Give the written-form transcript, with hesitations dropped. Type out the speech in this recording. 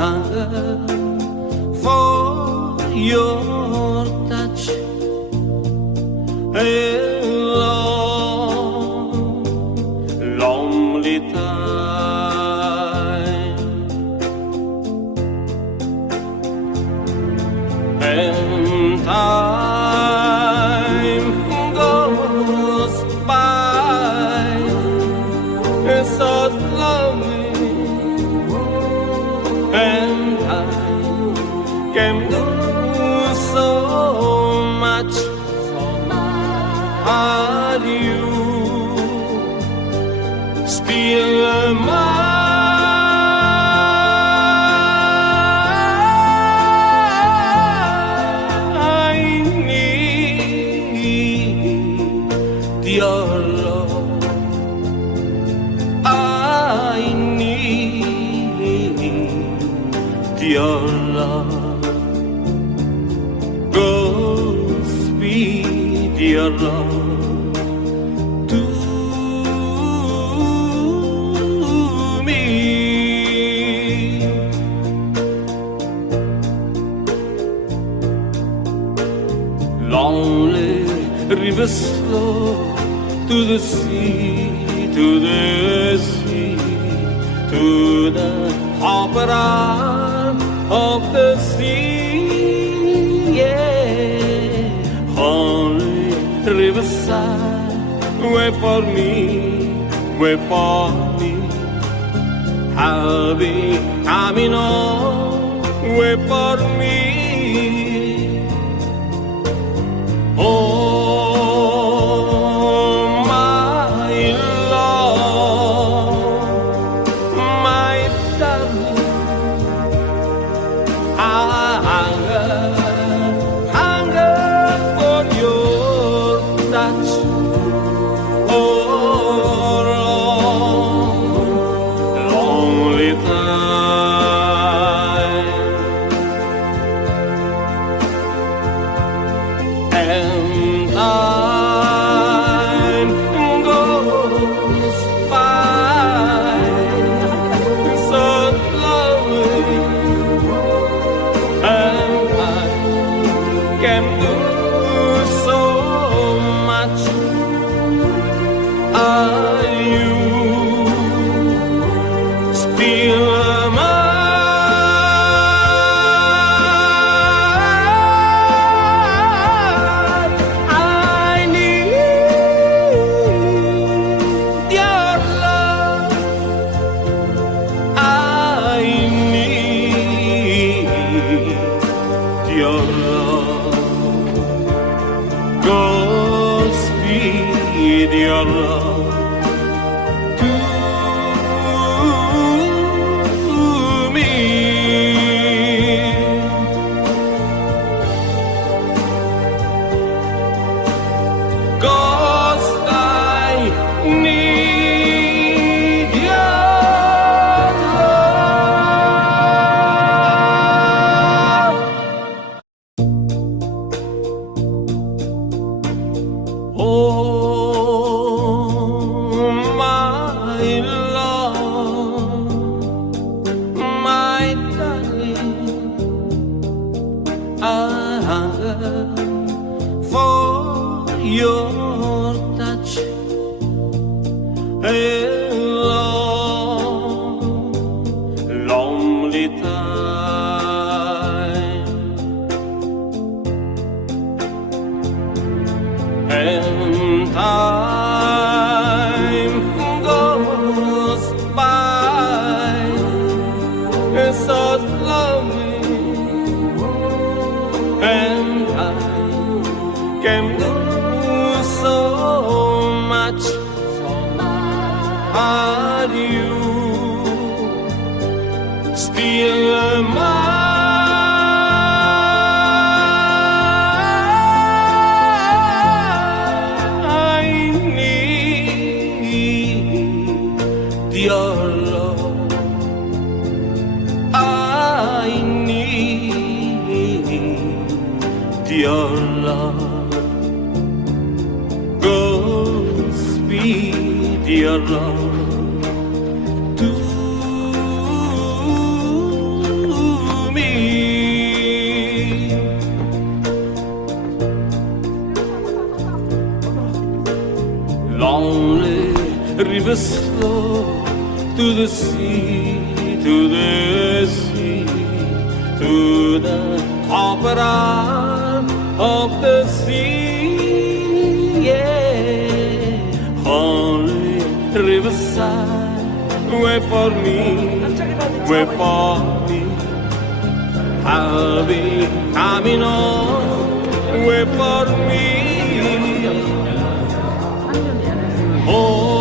hunger for your touch. A long, lonely time, and time goes by so slowly, and I can do so much. Are you still mine? I need your love. I need your love. Godspeed, your love. Lonely rivers flow to the sea, to the sea, to the harbor of the sea. Yeah, only riverside, wait for me, wait for me. I'll be coming on, wait for me. Oh, my love, my darling, I hunger for your touch. Oh, lonely time, and time goes by so slowly, and I can do so much. Are you still mine? Your love, Godspeed, your love to me. Cause I need your oh, my love, my darling, I hunger for your touch. A long, lonely time, and time goes by so slowly, and I can do so much. Are you still mine? Your love, I need your love. Godspeed, your love to river slow to the sea, to the sea, to the opera of the sea. Yeah, only riverside, wait for me, wait for me. I'll be coming on, wait for me. Oh.